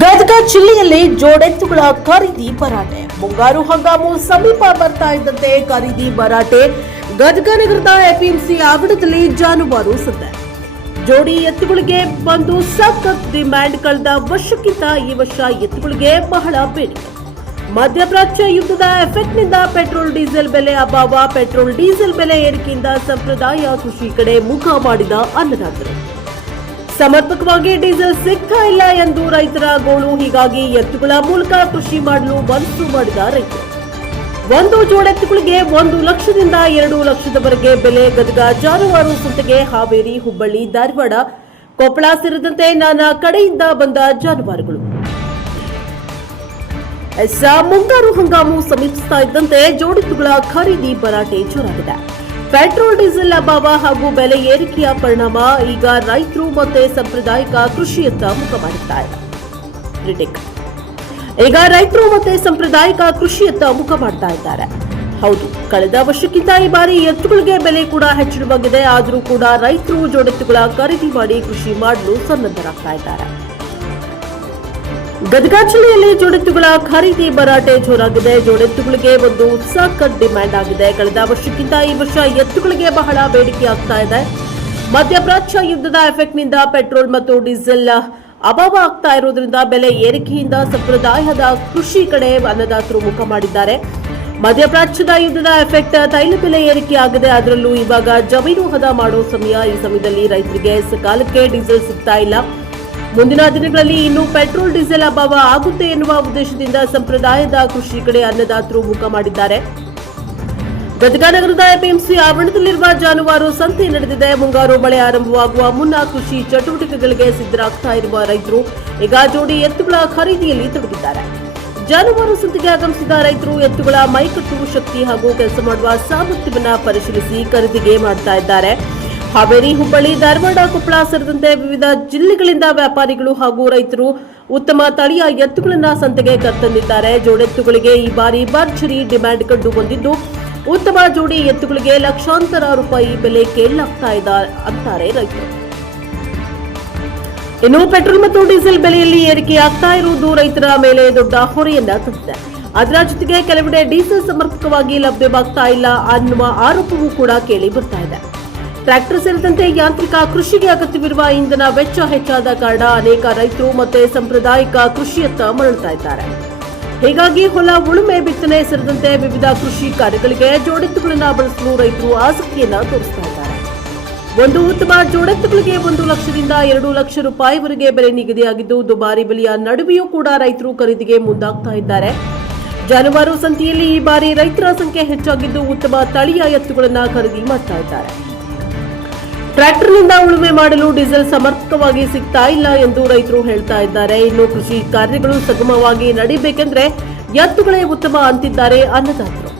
ಗದಗ ಜಿಲ್ಲೆಯಲ್ಲಿ ಜೋಡೆತ್ತುಗಳ ಖರೀದಿ ಭರಾಟೆ. ಮುಂಗಾರು ಹಂಗಾಮು ಸಮೀಪ ಬರ್ತಾ ಇದ್ದಂತೆ ಖರೀದಿ ಭರಾಟೆ. ಗದಗ ನಗರದ ಎಪಿಎಂಸಿ ಆವರಣದಲ್ಲಿ ಜಾನುವಾರು ಸಂತೆ. ಜೋಡಿ ಎತ್ತುಗಳಿಗೆ ಬಂದು ಸಖತ್ ಡಿಮ್ಯಾಂಡ್. ಕಳೆದ ವರ್ಷಕ್ಕಿಂತ ಈ ವರ್ಷ ಎತ್ತುಗಳಿಗೆ ಬಹಳ ಬೇಡಿಕೆ. ಮಧ್ಯಪ್ರಾಚ್ಯ ಯುದ್ಧದ ಎಫೆಕ್ಟ್ನಿಂದ ಪೆಟ್ರೋಲ್ ಡೀಸೆಲ್ ಬೆಲೆ ಅಭಾವ. ಪೆಟ್ರೋಲ್ ಡೀಸೆಲ್ ಬೆಲೆ ಏರಿಕೆಯಿಂದ ಸಂಪ್ರದಾಯ ಕೃಷಿ ಕಡೆ ಮುಖ ಮಾಡಿದ ಅನ್ನದಾತರು. ಸಮರ್ಪಕವಾಗಿ ಡೀಸೆಲ್ ಸಿಗ್ತಾ ಇಲ್ಲ ಎಂದು ರೈತರ ಗೋಳು. ಹೀಗಾಗಿ ಎತ್ತುಗಳ ಮೂಲಕ ಕೃಷಿ ಮಾಡಲು ಮನಸ್ಸು ಮಾಡಿದ ರೈತರು. ಒಂದು ಜೋಡೆತ್ತುಗಳಿಗೆ 1 ಲಕ್ಷದಿಂದ 2 ಲಕ್ಷದವರೆಗೆ ಬೆಲೆ. ಗದಗ ಜಾನುವಾರು ಸಂತೆಗೆ ಹಾವೇರಿ, ಹುಬ್ಬಳ್ಳಿ, ಧಾರವಾಡ, ಕೊಪ್ಪಳ ಸೇರಿದಂತೆ ನಾನಾ ಕಡೆಯಿಂದ ಬಂದ ಜಾನುವಾರುಗಳು. ಮುಂಗಾರು ಹಂಗಾಮು ಸಮೀಪಿಸ್ತಾ ಇದ್ದಂತೆ ಜೋಡೆತ್ತುಗಳ ಖರೀದಿ ಭರಾಟೆ ಜೋರಾಗಿದೆ. ಪೆಟ್ರೋಲ್ ಡೀಸೆಲ್ ಅಭಾವ ಹಾಗೂ ಬೆಲೆ ಏರಿಕೆಯ ಪರಿಣಾಮ ಈಗ ರೈತರು ಮತ್ತೆ ಸಾಂಪ್ರದಾಯಿಕ ಕೃಷಿಯತ್ತ ಮುಖ ಮಾಡುತ್ತಾರೆ. ಮುಖ ಮಾಡ್ತಾ ಇದ್ದಾರೆ. ಹೌದು, ಕಳೆದ ವರ್ಷಕ್ಕಿಂತ ಈ ಬಾರಿ ಎತ್ತುಗಳಿಗೆ ಬೆಲೆ ಕೂಡ ಹೆಚ್ಚಳವಾಗಿದೆ. ಆದರೂ ಕೂಡ ರೈತರು ಜೋಡೆತ್ತುಗಳ ಖರೀದಿ ಮಾಡಿ ಕೃಷಿ ಮಾಡಲು ಸನ್ನದ್ಧರಾಗ್ತಾ ಇದ್ದಾರೆ. ಗದಗ ಜಿಲ್ಲೆಯಲ್ಲಿ ಜೋಡೆತ್ತುಗಳ ಖರೀದಿ ಭರಾಟೆ ಜೋರಾಗಿದೆ. ಜೋಡೆತ್ತುಗಳಿಗೆ ಒಂದು ಸಖತ್ ಡಿಮ್ಯಾಂಡ್ ಆಗಿದೆ. ಕಳೆದ ವರ್ಷಕ್ಕಿಂತ ಈ ವರ್ಷ ಎತ್ತುಗಳಿಗೆ ಬಹಳ ಬೇಡಿಕೆ ಆಗ್ತಾ ಇದೆ. ಮಧ್ಯಪ್ರಾಚ್ಯ ಯುದ್ಧದ ಎಫೆಕ್ಟ್ನಿಂದ ಪೆಟ್ರೋಲ್ ಮತ್ತು ಡೀಸೆಲ್ ಅಭಾವ ಆಗ್ತಾ ಇರೋದ್ರಿಂದ ಬೆಲೆ ಏರಿಕೆಯಿಂದ ಸಂಪ್ರದಾಯದ ಕೃಷಿ ಕಡೆ ಅನ್ನದಾತರು ಮುಖ ಮಾಡಿದ್ದಾರೆ. ಮಧ್ಯಪ್ರಾಚ್ಯದ ಯುದ್ಧದ ಎಫೆಕ್ಟ್, ತೈಲ ಬೆಲೆ ಏರಿಕೆ ಆಗಿದೆ. ಅದರಲ್ಲೂ ಇವಾಗ ಜಮೀನು ಹದ ಮಾಡೋ ಸಮಯ. ಈ ಸಮಯದಲ್ಲಿ ರೈತರಿಗೆ ಸಕಾಲಕ್ಕೆ ಡೀಸೆಲ್ ಸಿಗ್ತಾ ಇಲ್ಲ. ಮುಂದಿನ ದಿನಗಳಲ್ಲಿ ಇನ್ನು ಪೆಟ್ರೋಲ್ ಡೀಸೆಲ್ ಅಭಾವ ಆಗುತ್ತೆ ಎನ್ನುವ ಉದ್ದೇಶದಿಂದ ಸಂಪ್ರದಾಯದ ಕೃಷಿ ಕಡೆ ಅನ್ನದಾತರು ಮುಖ ಮಾಡಿದ್ದಾರೆ. ಗದಗ ನಗರದ ಎಪಿಎಂಸಿ ಆವರಣದಲ್ಲಿರುವ ಜಾನುವಾರು ಸಂತೆ ನಡೆದಿದೆ. ಮುಂಗಾರು ಮಳೆ ಆರಂಭವಾಗುವ ಮುನ್ನ ಕೃಷಿ ಚಟುವಟಿಕೆಗಳಿಗೆ ಸಿದ್ಧರಾಗ್ತಾ ಇರುವ ರೈತರು ಈಗ ಜೋಡಿ ಎತ್ತುಗಳ ಖರೀದಿಯಲ್ಲಿ ತೊಡಗಿದ್ದಾರೆ. ಜಾನುವಾರು ಸಂತೆಗೆ ಆಗಮಿಸಿದ ರೈತರು ಎತ್ತುಗಳ ಮೈಕಟ್ಟು, ಶಕ್ತಿ ಹಾಗೂ ಕೆಲಸ ಮಾಡುವ ಸಾಮರ್ಥ್ಯವನ್ನು ಪರಿಶೀಲಿಸಿ ಖರೀದಿಗೆ ಮಾಡ್ತಾ ಇದ್ದಾರೆ. ಹಾವೇರಿ, ಹುಬ್ಬಳ್ಳಿ, ಧಾರವಾಡ, ಕೊಪ್ಪಳ ಸೇರಿದಂತೆ ವಿವಿಧ ಜಿಲ್ಲೆಗಳಿಂದ ವ್ಯಾಪಾರಿಗಳು ಹಾಗೂ ರೈತರು ಉತ್ತಮ ತಳಿಯ ಎತ್ತುಗಳನ್ನು ಸಂತೆಗೆ ಕರೆತಂದಿದ್ದಾರೆ. ಜೋಡೆತ್ತುಗಳಿಗೆ ಈ ಬಾರಿ ಭರ್ಜರಿ ಡಿಮ್ಯಾಂಡ್ ಕಂಡು ಬಂದಿದ್ದು, ಉತ್ತಮ ಜೋಡಿ ಎತ್ತುಗಳಿಗೆ ಲಕ್ಷಾಂತರ ರೂಪಾಯಿ ಬೆಲೆ ಕೇಳಲಾಗ್ತಾ ಇದೆ ಅಂತಾರೆ ರೈತರು. ಇನ್ನು ಪೆಟ್ರೋಲ್ ಮತ್ತು ಡೀಸೆಲ್ ಬೆಲೆಯಲ್ಲಿ ಏರಿಕೆಯಾಗ್ತಾ ಇರುವುದು ರೈತರ ಮೇಲೆ ದೊಡ್ಡ ಹೊರೆಯನ್ನ ತಂದಿದೆ. ಅದರ ಜೊತೆಗೆ ಕೆಲವೆಡೆ ಡೀಸೆಲ್ ಸಮರ್ಪಕವಾಗಿ ಲಭ್ಯವಾಗ್ತಾ ಇಲ್ಲ ಅನ್ನುವ ಆರೋಪವೂ ಕೂಡ ಕೇಳಿ ಬರ್ತಾ ಇದೆ. ಟ್ರ್ಯಾಕ್ಟರ್ ಸೇರಿದಂತೆ ಯಾಂತ್ರಿಕ ಕೃಷಿಗೆ ಅಗತ್ಯವಿರುವ ಇಂಧನ ವೆಚ್ಚ ಹೆಚ್ಚಾದ ಕಾರಣ ಅನೇಕ ರೈತರು ಮತ್ತೆ ಸಾಂಪ್ರದಾಯಿಕ ಕೃಷಿಯತ್ತ ಮರಳುತ್ತಾ ಇದ್ದಾರೆ. ಹೀಗಾಗಿ ಹೊಲ ಉಳುಮೆ, ಬಿತ್ತನೆ ಸೇರಿದಂತೆ ವಿವಿಧ ಕೃಷಿ ಕಾರ್ಯಗಳಿಗೆ ಜೋಡೆತ್ತುಗಳನ್ನು ಬಳಸಲು ರೈತರು ಆಸಕ್ತಿಯನ್ನ ತೋರಿಸ್ತಾ ಇದ್ದಾರೆ. ಒಂದು ಉತ್ತಮ ಜೋಡೆತ್ತುಗಳಿಗೆ 1 ಲಕ್ಷದಿಂದ 2 ಲಕ್ಷ ರೂಪಾಯಿವರೆಗೆ ಬೆಲೆ ನಿಗದಿಯಾಗಿದ್ದು, ದುಬಾರಿ ಬೆಲೆಯ ನಡುವೆಯೂ ಕೂಡ ರೈತರು ಖರೀದಿಗೆ ಮುಂದಾಗ್ತಾ ಇದ್ದಾರೆ. ಜಾನುವಾರು ಸಂತೆಯಲ್ಲಿ ಈ ಬಾರಿ ರೈತರ ಸಂಖ್ಯೆ ಹೆಚ್ಚಾಗಿದ್ದು, ಉತ್ತಮ ತಳಿಯ ಎತ್ತುಗಳನ್ನು ಖರೀದಿ ಮಾಡ್ತಾ ಇದ್ದಾರೆ. ಟ್ರ್ಯಾಕ್ಟರ್ನಿಂದ ಉಳುಮೆ ಮಾಡಲು ಡೀಸೆಲ್ ಸಮರ್ಪಕವಾಗಿ ಸಿಗ್ತಾ ಇಲ್ಲ ಎಂದು ರೈತರು ಹೇಳ್ತಾ ಇದ್ದಾರೆ. ಇನ್ನು ಕೃಷಿ ಕಾರ್ಯಗಳು ಸುಗಮವಾಗಿ ನಡೀಬೇಕೆಂದ್ರೆ ಎತ್ತುಗಳೇ ಉತ್ತಮ ಅಂತಿದ್ದಾರೆ ಅನ್ನದಾತರು.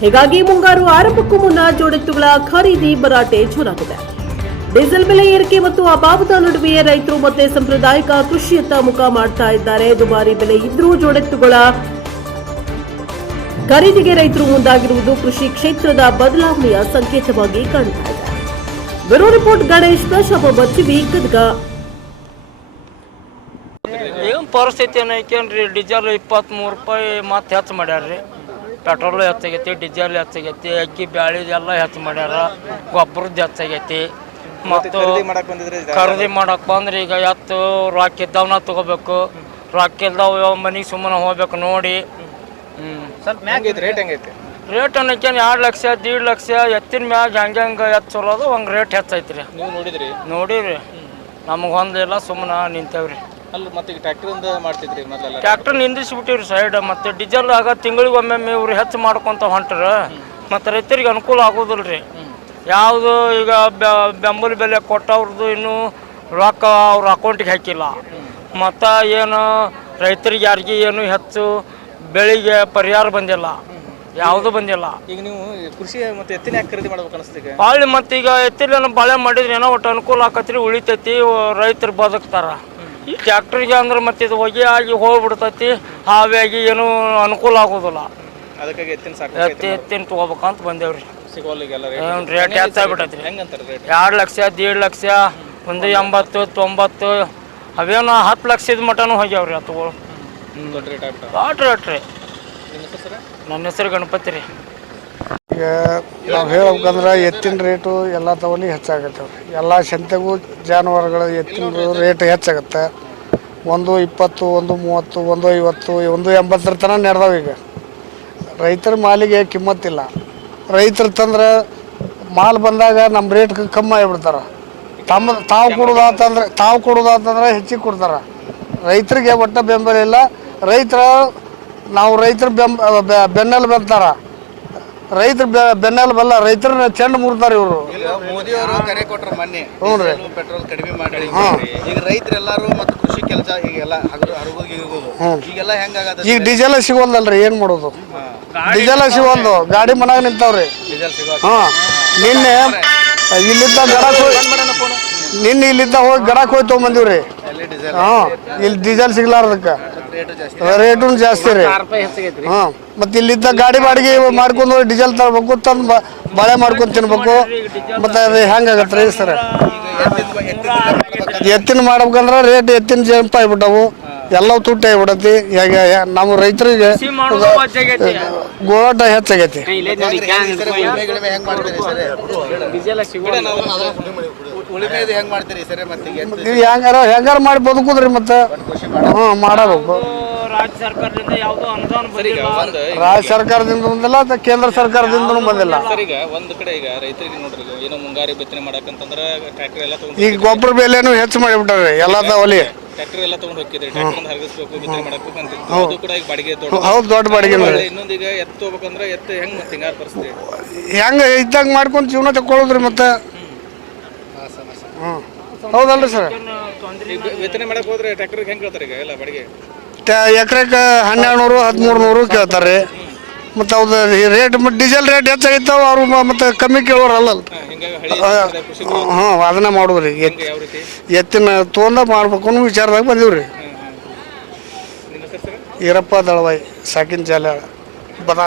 ಹೀಗಾಗಿ ಮುಂಗಾರು ಆರಂಭಕ್ಕೂ ಮುನ್ನ ಜೋಡೆತ್ತುಗಳ ಖರೀದಿ ಭರಾಟೆ ಜೋರಾಗಿದೆ. ಡೀಸೆಲ್ ಬೆಲೆ ಏರಿಕೆ ಮತ್ತು ಅಭಾವದ ನಡುವೆಯೇ ರೈತರು ಮತ್ತೆ ಸಾಂಪ್ರದಾಯಿಕ ಕೃಷಿಯತ್ತ ಮುಖ ಮಾಡ್ತಾ ಇದ್ದಾರೆ. ದುಬಾರಿ ಬೆಲೆ ಇದ್ರೂ ಜೋಡೆತ್ತುಗಳ ಖರೀದಿಗೆ ರೈತರು ಮುಂದಾಗಿರುವುದು ಕೃಷಿ ಕ್ಷೇತ್ರದ ಬದಲಾವಣೆಯ ಸಂಕೇತವಾಗಿ ಕಾಣ್ತಾ ಇದೆ. Bureau report, Ganesh TV, Gadag. ಏನು ಪರಿಸ್ಥಿತಿ ಏನೈತೇನ್ರಿ, ಡೀಸೆಲ್ 23 ರೂಪಾಯಿ ಮತ್ತೆ ಹೆಚ್ಚು ಮಾಡ್ಯಾರ್ರಿ. ಪೆಟ್ರೋಲ್ ಹೆಚ್ಚಾಗೈತಿ, ಡೀಸೆಲ್ ಹೆಚ್ಚಾಗೈತಿ, ಅಕ್ಕಿ ಬ್ಯಾಳಿ ಎಲ್ಲ ಹೆಚ್ಚು ಮಾಡ್ಯಾರ. ಗೊಬ್ಬರದ್ದು ಹೆಚ್ಚಾಗೈತಿ. ಮತ್ತು ಖರೀದಿ ಮಾಡಕ್ ಬಂದ್ರೆ ಈಗ ಎತ್ತು ರೊಕ್ಕ ಇದ್ದವನ್ನ ತಗೋಬೇಕು. ರೊಕ್ಕ ಇಲ್ದವ ಮನೆಗೆ ಸುಮ್ಮನೆ ಹೋಗ್ಬೇಕು ನೋಡಿ. ರೇಟ್ ಅನ್ನಕೇನು 2 ಲಕ್ಷ 1.5 ಲಕ್ಷ ಎತ್ತಿನ ಮ್ಯಾಗ ಹೆಂಗೆ ಎತ್ತು ಚಲೋ ಅದು ಹಂಗೆ ರೇಟ್ ಹೆಚ್ಚೈತ್ರಿ. ನೀವು ನೋಡಿರಿ ನಮಗೆ ಒಂದಿಲ್ಲ ಸುಮ್ಮನೆ ನಿಂತೇವ್ರಿ. ಅಲ್ಲಿ ಮತ್ತೆ ಟ್ರ್ಯಾಕ್ಟರ್ ಮಾಡ್ತಿದ್ರಿ ಮೊದಲೆಲ್ಲ? ಟ್ರ್ಯಾಕ್ಟರ್ ನಿಂದಿಸ್ಬಿಟ್ಟಿವ್ರಿ ಸೈಡ್. ಮತ್ತು ಡೀಸೆಲ್ ಆಗ ತಿಂಗಳಿಗೆ ಒಮ್ಮೆ ಇವ್ರು ಹೆಚ್ಚು ಮಾಡ್ಕೊಂತ ಹೊಂಟ್ರ. ಮತ್ತು ರೈತರಿಗೆ ಅನುಕೂಲ ಆಗೋದಿಲ್ಲ ರೀ. ಯಾವುದು ಈಗ ಬೆಂಬಲ ಬೆಲೆ ಕೊಟ್ಟವ್ರದ್ದು ಇನ್ನೂ ರೊಕ್ಕ ಅವ್ರ ಅಕೌಂಟಿಗೆ ಹಾಕಿಲ್ಲ. ಮತ್ತು ಏನು ರೈತರಿಗೆ ಯಾರಿಗೆ ಏನು ಹೆಚ್ಚು ಬೆಳೆಗೆ ಪರಿಹಾರ ಬಂದಿಲ್ಲ, ಯಾವುದು ಬಂದಿಲ್ಲ. ಈಗ ನೀವು ಕೃಷಿ ಮತ್ತೆ ಎತ್ತಿನ ಯಾಕೆ ಖರೀದಿ ಮಾಡ್ಬೇಕು ಅನಿಸ್ತೀಗ? ಬಾಳೆ ಮತ್ತು ಈಗ ಎತ್ತಿನ ಬಾಳೆ ಮಾಡಿದ್ರೆ ಏನೋ ಒಟ್ಟು ಅನುಕೂಲ ಆಕತ್ರಿ, ಉಳಿತೈತಿ, ರೈತರು ಬದುಕ್ತಾರ. ಈ ಟ್ಯಾಕ್ಟ್ರಿಗೆ ಅಂದ್ರೆ ಮತ್ತೆ ಇದು ಹೊಗೆ ಆಗಿ ಹೋಗ್ಬಿಡ್ತೈತಿ, ಹಾವಾಗಿ ಏನೂ ಅನುಕೂಲ ಆಗೋದಿಲ್ಲ. ಅದಕ್ಕಾಗಿ ಎತ್ತಿನ ತಗೋಬೇಕಂತ ಬಂದೇವ್ರಿ. ರೇಟ್ ಹೆಚ್ಚಾಗ್ಬಿಟ್ಟೈತಿ. 2 ಲಕ್ಷ 1.5 ಲಕ್ಷ 180 90 ಅವೇನು 10 ಲಕ್ಷದ ಮಟನೂ ಹೋಗ್ಯಾವ್ರಿ ಎತ್ತುಗಳು. ದೊಡ್ಡ ರೇಟ್ ಆಗ್ಬಿಟ್ಟ. ದೊಡ್ಡ ರೇಟ್ ರೀ. ನಿಮ್ಮ ಹೆಸರು ಸರ್? ನನ್ನ ಹೆಸರು ಗಣಪತಿ ರೀ. ಈಗ ನಾವು ಹೇಳ್ಬೇಕಂದ್ರೆ ಎತ್ತಿನ ರೇಟು ಎಲ್ಲ ತವಲಿ ಹೆಚ್ಚಾಗತ್ತೆ. ಎಲ್ಲ ಸಂತೆಗೂ ಜಾನುವಾರುಗಳ ಎತ್ತಿನ ರೇಟ್ ಹೆಚ್ಚಾಗತ್ತೆ. 120, 130, 150, 180 ತನಕ ನಡೆದಾವೆ. ಈಗ ರೈತರ ಮಾಲಿಗೆ ಕಿಮ್ಮತ್ತಿಲ್ಲ. ರೈತರು ತಂದ್ರೆ ಮಾಲ್ ಬಂದಾಗ ನಮ್ಮ ರೇಟ್ ಕಮ್ಮಿ ಆಗಿಬಿಡ್ತಾರೆ. ತಾವು ಕೊಡೋದಾತಂದ್ರೆ ಹೆಚ್ಚಿಗೆ ಕೊಡ್ತಾರೆ. ರೈತರಿಗೆ ಒಟ್ಟ ಬೆಂಬಲ ಇಲ್ಲ. ನಾವು ರೈತರ ಬೆನ್ನೆಲು ಬೆಂತಾರ. ರೈತರು ಬೆನ್ನೆಲು ಬಲ್ಲ, ರೈತರನ್ನ ಚೆಂಡು ಮುರ್ತಾರೆ ಇವರು. ಮೋದಿ ಅವರು ಕರೆ ಕೊಟ್ಟರು ಮೊನ್ನೆ, ಹ್ಞೂ ರೀ, ಪೆಟ್ರೋಲ್ ಕಡಿಮೆ ಮಾಡಿ. ಈಗ ರೈತರೆಲ್ಲರೂ ಮತ್ತು ಕೃಷಿ ಕೆಲಸ ಈಗೆಲ್ಲ ಈಗೆಲ್ಲ ಹೆಂಗಾಗತ್ತೆ? ಈಗ ಡೀಸೆಲ್ ಸಿಗೋಲ್ದಲ್ರಿ, ಏನು ಮಾಡೋದು? ಡೀಸೆಲ್ ಸಿಗೋಲ್ದು, ಗಾಡಿ ಮನಾಗ ನಿಂತಾವ್ರಿ. ಹಾಂ, ನಿನ್ನೆ ಇಲ್ಲಿದ್ದ ಹೋಗಿ ಗಡಕ್ಕೆ ಹೋಗಿ ತೊಗೊಂಬಂದಿವ್ರಿ. ಹಾಂ, ಇಲ್ಲಿ ಡೀಸೆಲ್ ಸಿಗ್ಲಾರ್ದಕ್ಕೆ ರೇಟು ಜಾಸ್ತಿ ರೀ. ಹಾಂ, ಮತ್ತು ಇಲ್ಲಿದ್ದ ಗಾಡಿ ಬಾಡಿಗೆ ಮಾಡ್ಕೊಂಡು ಹೋಗಿ ಡೀಸೆಲ್ ತರಬೇಕು, ತಂದು ಬಾಳೆ ಮಾಡ್ಕೊಂಡು ತಿನ್ಬೇಕು. ಮತ್ತು ಅದು ಹೆಂಗಾಗತ್ತೆ ರೀ ಸರ್? ಎತ್ತಿನ ಮಾಡ್ಬೇಕಂದ್ರೆ ರೇಟ್ ಎತ್ತಿನ ಜಂಪ್ ಆಗಿಬಿಟ್ಟವು, ಎಲ್ಲವೂ ತುಟ್ಟಿ ಆಗಿಬಿಡತಿ. ಹೇಗೆ ನಮ್ಮ ರೈತರಿಗೆ ಗೋಳಾಟ ಹೆಚ್ಚಾಗೈತಿ. ಹೆಂಗಾರ ಮಾಡಿ ಬದುಕುದ್ರಿ. ಮತ್ತೆ ಮಾಡಬೇಕು. ರಾಜ್ಯ ಸರ್ಕಾರದಿಂದ ಯಾವುದೋ ಅನುದಾನ ಬಂದಿಲ್ಲ. ರಾಜ್ಯ ಸರ್ಕಾರದಿಂದ ಬಂದಿಲ್ಲ, ಕೇಂದ್ರ ಸರ್ಕಾರದಿಂದನೂ ಬಂದಿಲ್ಲ. ಈಗ ಒಂದು ಕಡೆ ಈಗ ರೈತರಿಗೆ ನೋಡ್ರಿ, ಏನೋ ಮುಂಗಾರಿ ಬಿತ್ತನೆ ಮಾಡಕಂತಂದ್ರೆ ಟ್ರ್ಯಾಕ್ಟರ್ ಎಲ್ಲ ತಗೊಂಡು ಈಗ ಗೊಬ್ಬರ ಬೆಲೆನೂ ಹೆಚ್ಚು ಮಾಡಿಬಿಟ್ಟಾರೆ. ಎಲ್ಲ ತವಲಿ ಟ್ರ್ಯಾಕ್ಟರ್ ಎಲ್ಲ ತಗೊಂಡು ಹೋಗಿದ್ರಿ. ಟ್ರ್ಯಾಕ್ಟರ್ ಹರಿಸ್ಬೇಕು, ಬಿತ್ತನೆ ಮಾಡಬೇಕು ಅಂತ. ಅದು ಕೂಡ ಈಗ ಬಾಡಿಗೆ ಹೌದು, ದೊಡ್ಡ ಬಾಡಿಗೆ. ಇನ್ನೊಂದು ಈಗ ಎತ್ತು ಹೋಗ್ಬೇಕಂದ್ರೆ ಎತ್ತು ಹೆಂಗ್ ಮತ್ತೆ ಹಿಂಗಾರ ಪರಿಸ್ಥಿತಿ ಹೆಂಗೆ ಇದ್ದಂಗೆ ಮಾಡ್ಕೊಂಡು ಜೀವನ ತಗೊಳ್ಳೋದ್ರಿ. ಮತ್ತೆ ಹೌದಲ್ರಿ ಸರ್? ಬಿತ್ತನೆ ಮಾಡಕ್ ಹೋದ್ರೆ ಟ್ರ್ಯಾಕ್ಟರ್ ಹೆಂಗ್ ಕೇಳ್ತಾರೆ ಈಗ ಎಲ್ಲ ಬಾಡಿಗೆ? ಎಕರೆಗೆ 1200, 1300 ಕೇಳ್ತಾರೆ. ಮತ್ತು ಅವ್ದು ರೇಟ್ ಡೀಸೆಲ್ ರೇಟ್ ಹೆಚ್ಚಾಗಿತ್ತಾವ. ಅವರು ಮತ್ತೆ ಕಮ್ಮಿ ಕೇಳೋರಲ್ಲ. ಹಾಂ, ಅದನ್ನ ಮಾಡೋದ್ರಿ. ಎತ್ತಿನ ತೊಗೊಂಡ ಮಾಡ್ಬೇಕು ಅನ್ನೋ ವಿಚಾರದಾಗ ಬಂದೀವ್ರಿ. ಈರಪ್ಪ ದಳವಾಯಿ, ಸಾಕಿನ ಜಾಲ ಬದ.